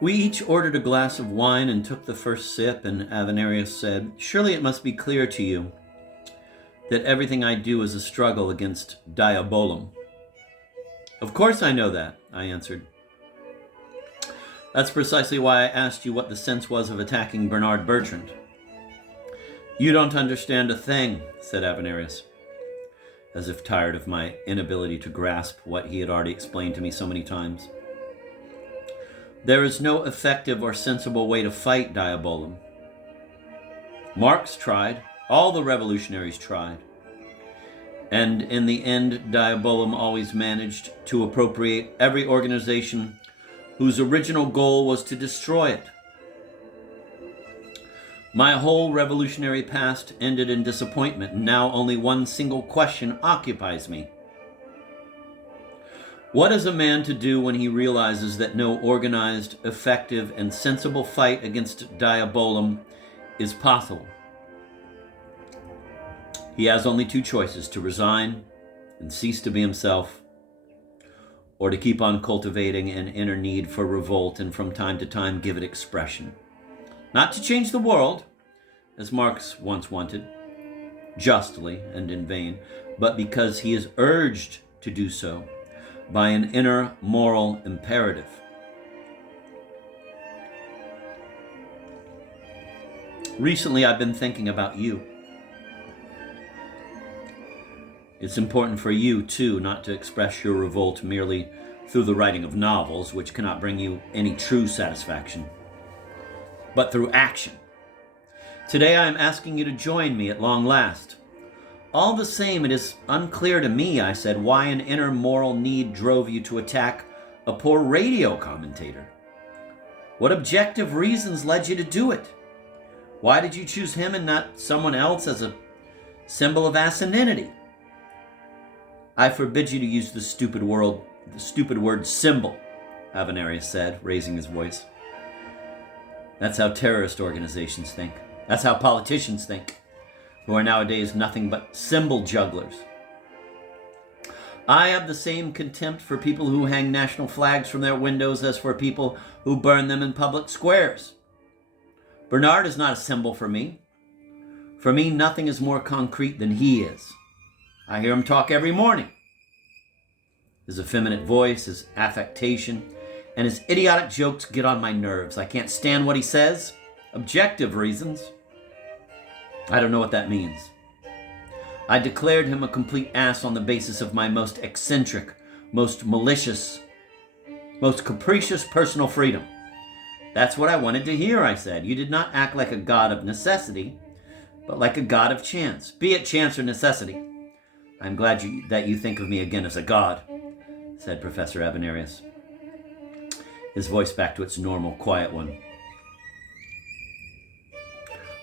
We each ordered a glass of wine and took the first sip, and Avenarius said, "Surely it must be clear to you that everything I do is a struggle against diabolum." "Of course I know that," I answered. "That's precisely why I asked you what the sense was of attacking Bernard Bertrand." "You don't understand a thing," said Avenarius, as if tired of my inability to grasp what he had already explained to me so many times. "There is no effective or sensible way to fight diabolum. Marx tried. All the revolutionaries tried. And in the end, diabolum always managed to appropriate every organization whose original goal was to destroy it. My whole revolutionary past ended in disappointment, and now only one single question occupies me. What is a man to do when he realizes that no organized, effective, and sensible fight against diabolum is possible? He has only two choices: to resign and cease to be himself, or to keep on cultivating an inner need for revolt and from time to time give it expression. Not to change the world, as Marx once wanted, justly and in vain, but because he is urged to do so by an inner moral imperative. Recently, I've been thinking about you. It's important for you, too, not to express your revolt merely through the writing of novels, which cannot bring you any true satisfaction, but through action. Today, I am asking you to join me at long last. All the same, it is unclear to me, I said, why an inner moral need drove you to attack a poor radio commentator. What objective reasons led you to do it? Why did you choose him and not someone else as a symbol of asininity? I forbid you to use the stupid word symbol, Avenarius said, raising his voice. That's how terrorist organizations think. That's how politicians think, who are nowadays nothing but symbol jugglers. I have the same contempt for people who hang national flags from their windows as for people who burn them in public squares. Bernard is not a symbol for me. For me, nothing is more concrete than he is. I hear him talk every morning. His effeminate voice, his affectation, and his idiotic jokes get on my nerves. I can't stand what he says. Objective reasons. I don't know what that means. I declared him a complete ass on the basis of my most eccentric, most malicious, most capricious personal freedom. That's what I wanted to hear, I said. You did not act like a god of necessity, but like a god of chance, be it chance or necessity. I'm glad that you think of me again as a god, said Professor Avenarius, his voice back to its normal, quiet one.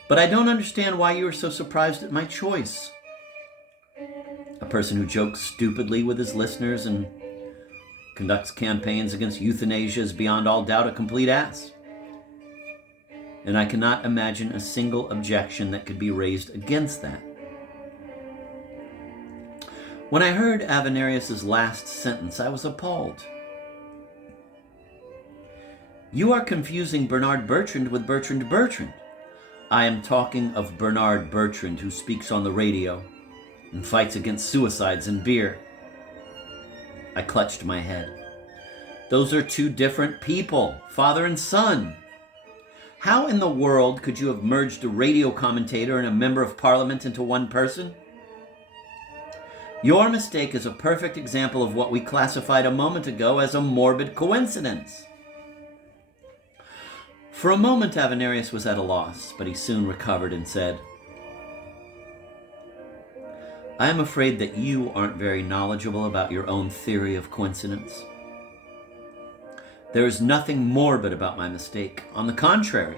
But I don't understand why you are so surprised at my choice. A person who jokes stupidly with his listeners and conducts campaigns against euthanasia is beyond all doubt a complete ass. And I cannot imagine a single objection that could be raised against that. When I heard Avenarius's last sentence, I was appalled. You are confusing Bernard Bertrand with Bertrand Bertrand. I am talking of Bernard Bertrand, who speaks on the radio and fights against suicides and beer. I clutched my head. Those are two different people, father and son. How in the world could you have merged a radio commentator and a member of parliament into one person? Your mistake is a perfect example of what we classified a moment ago as a morbid coincidence. For a moment, Avenarius was at a loss, but he soon recovered and said, I am afraid that you aren't very knowledgeable about your own theory of coincidence. There is nothing morbid about my mistake. On the contrary,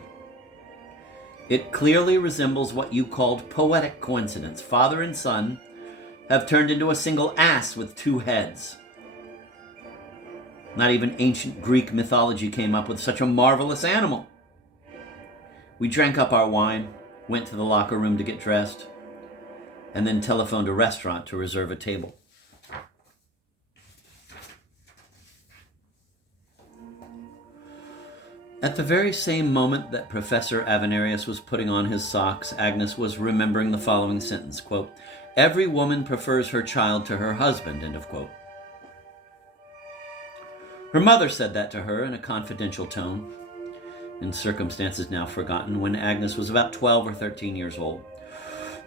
it clearly resembles what you called poetic coincidence. Father and son have turned into a single ass with two heads. Not even ancient Greek mythology came up with such a marvelous animal. We drank up our wine, went to the locker room to get dressed, and then telephoned a restaurant to reserve a table. At the very same moment that Professor Avenarius was putting on his socks, Agnes was remembering the following sentence, quote, "Every woman prefers her child to her husband," end of quote. Her mother said that to her in a confidential tone, in circumstances now forgotten, when Agnes was about 12 or 13 years old.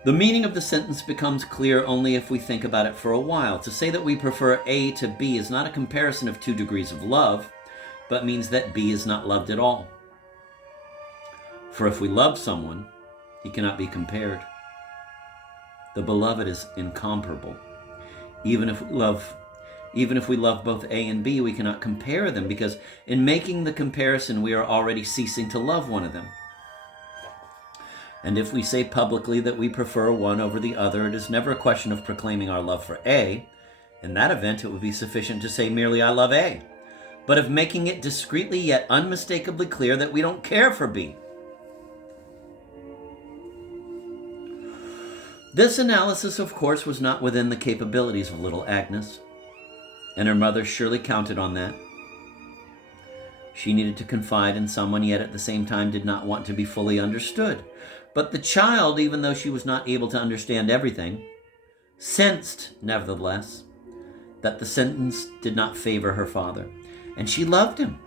The meaning of the sentence becomes clear only if we think about it for a while. To say that we prefer A to B is not a comparison of 2 degrees of love, but means that B is not loved at all. For if we love someone, he cannot be compared. The beloved is incomparable. Even if we love both A and B, we cannot compare them, because in making the comparison, we are already ceasing to love one of them. And if we say publicly that we prefer one over the other, it is never a question of proclaiming our love for A. In that event, it would be sufficient to say merely, "I love A," but of making it discreetly yet unmistakably clear that we don't care for B. This analysis, of course, was not within the capabilities of little Agnes, and her mother surely counted on that. She needed to confide in someone, yet at the same time did not want to be fully understood. But the child, even though she was not able to understand everything, sensed, nevertheless, that the sentence did not favor her father, and she loved him.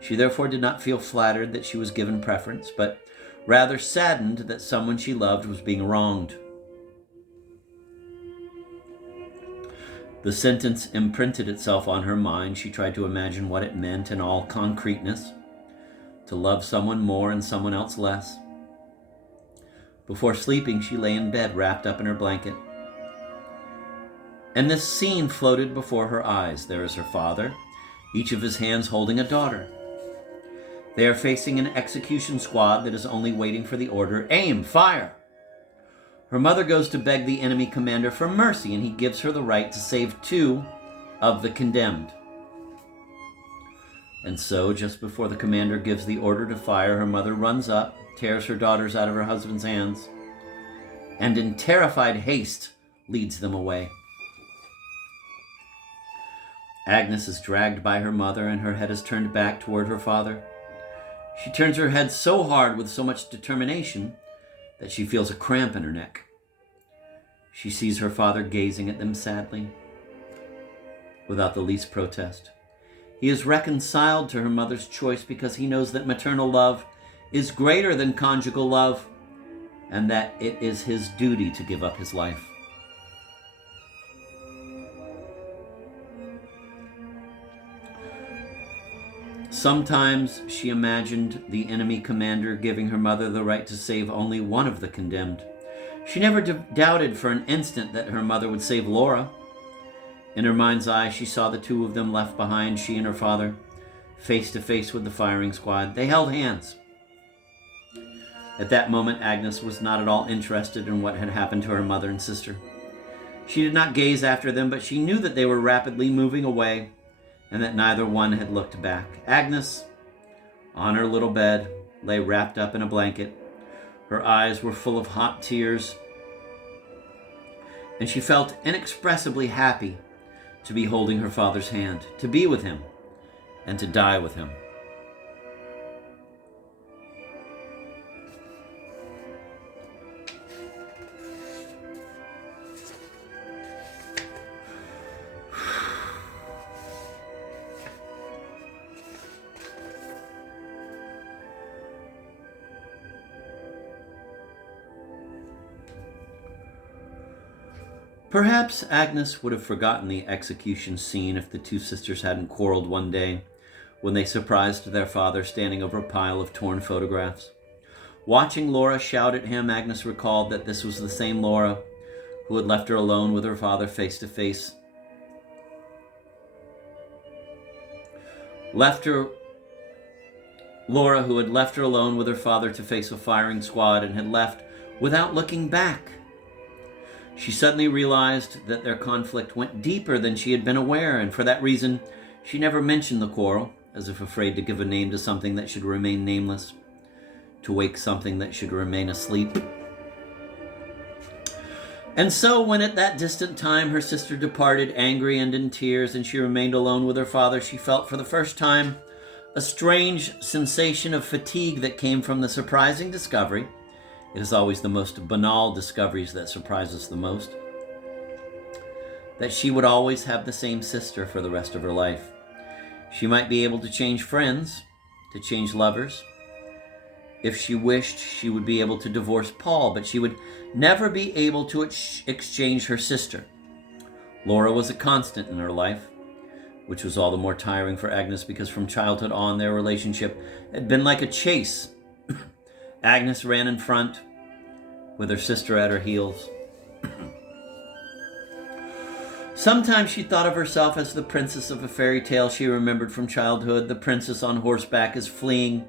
She therefore did not feel flattered that she was given preference, but rather saddened that someone she loved was being wronged. The sentence imprinted itself on her mind. She tried to imagine what it meant in all concreteness, to love someone more and someone else less. Before sleeping, she lay in bed, wrapped up in her blanket. And this scene floated before her eyes. There is her father, each of his hands holding a daughter. They are facing an execution squad that is only waiting for the order, "Aim, fire!" Her mother goes to beg the enemy commander for mercy, and he gives her the right to save 2 of the condemned. And so, just before the commander gives the order to fire, her mother runs up, tears her daughters out of her husband's hands, and in terrified haste leads them away. Agnes is dragged by her mother, and her head is turned back toward her father. She turns her head so hard with so much determination that she feels a cramp in her neck. She sees her father gazing at them sadly, without the least protest. He is reconciled to her mother's choice because he knows that maternal love is greater than conjugal love, and that it is his duty to give up his life. Sometimes she imagined the enemy commander giving her mother the right to save only one of the condemned. She never doubted for an instant that her mother would save Laura. In her mind's eye, she saw the 2 of them left behind, she and her father, face to face with the firing squad. They held hands. At that moment, Agnes was not at all interested in what had happened to her mother and sister. She did not gaze after them, but she knew that they were rapidly moving away, and that neither one had looked back. Agnes, on her little bed, lay wrapped up in a blanket. Her eyes were full of hot tears, and she felt inexpressibly happy to be holding her father's hand, to be with him, and to die with him. Perhaps Agnes would have forgotten the execution scene if the 2 sisters hadn't quarreled one day when they surprised their father standing over a pile of torn photographs. Watching Laura shout at him, Agnes recalled that this was the same Laura who had left her alone with her father face to face. Laura, who had left her alone with her father to face a firing squad and had left without looking back. She suddenly realized that their conflict went deeper than she had been aware, and for that reason, she never mentioned the quarrel, as if afraid to give a name to something that should remain nameless, to wake something that should remain asleep. And so, when at that distant time her sister departed angry and in tears, and she remained alone with her father, she felt for the first time a strange sensation of fatigue that came from the surprising discovery. It is always the most banal discoveries that surprise us the most. That she would always have the same sister for the rest of her life. She might be able to change friends, to change lovers. If she wished, she would be able to divorce Paul, but she would never be able to exchange her sister. Laura was a constant in her life, which was all the more tiring for Agnes because from childhood on their relationship had been like a chase. Agnes ran in front with her sister at her heels. Sometimes she thought of herself as the princess of a fairy tale she remembered from childhood. The princess on horseback is fleeing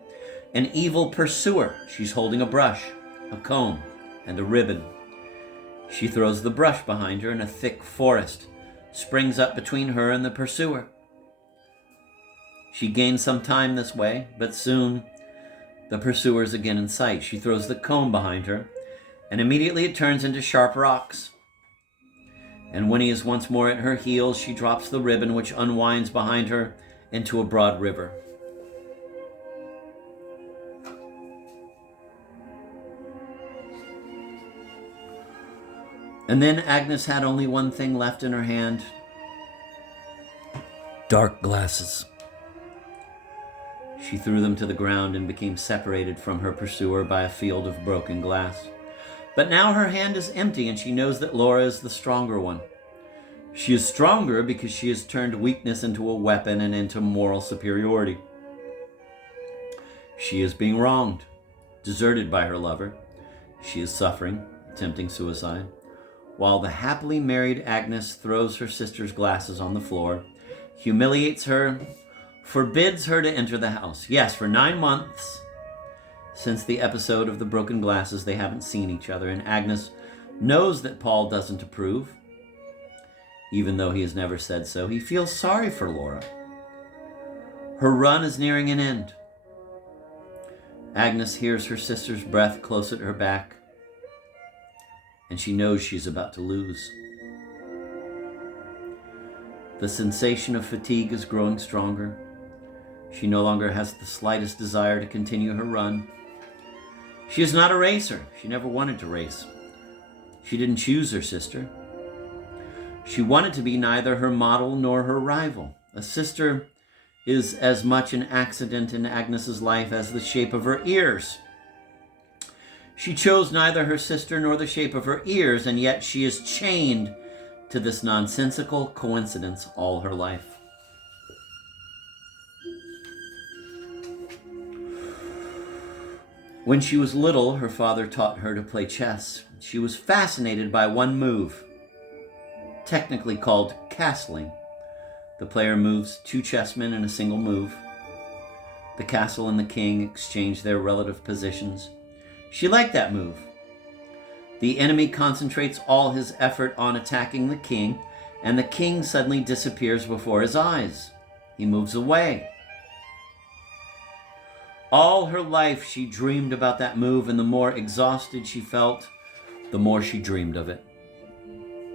an evil pursuer. She's holding a brush, a comb, and a ribbon. She throws the brush behind her and a thick forest springs up between her and the pursuer. She gains some time this way, but soon the pursuer is again in sight. She throws the comb behind her, and immediately it turns into sharp rocks. And when he is once more at her heels, she drops the ribbon, which unwinds behind her into a broad river. And then Agnes had only one thing left in her hand: dark glasses. She threw them to the ground and became separated from her pursuer by a field of broken glass. But now her hand is empty, and she knows that Laura is the stronger one. She is stronger because she has turned weakness into a weapon and into moral superiority. She is being wronged, deserted by her lover. She is suffering, attempting suicide, while the happily married Agnes throws her sister's glasses on the floor, humiliates her, forbids her to enter the house. Yes, for 9 months, since the episode of the broken glasses, they haven't seen each other, and Agnes knows that Paul doesn't approve, even though he has never said so. He feels sorry for Laura. Her run is nearing an end. Agnes hears her sister's breath close at her back, and she knows she's about to lose. The sensation of fatigue is growing stronger. She no longer has the slightest desire to continue her run. She is not a racer. She never wanted to race. She didn't choose her sister. She wanted to be neither her model nor her rival. A sister is as much an accident in Agnes's life as the shape of her ears. She chose neither her sister nor the shape of her ears, and yet she is chained to this nonsensical coincidence all her life. When she was little, her father taught her to play chess. She was fascinated by one move, technically called castling. The player moves 2 chessmen in a single move. The castle and the king exchange their relative positions. She liked that move. The enemy concentrates all his effort on attacking the king, and the king suddenly disappears before his eyes. He moves away. All her life she dreamed about that move, and the more exhausted she felt, the more she dreamed of it.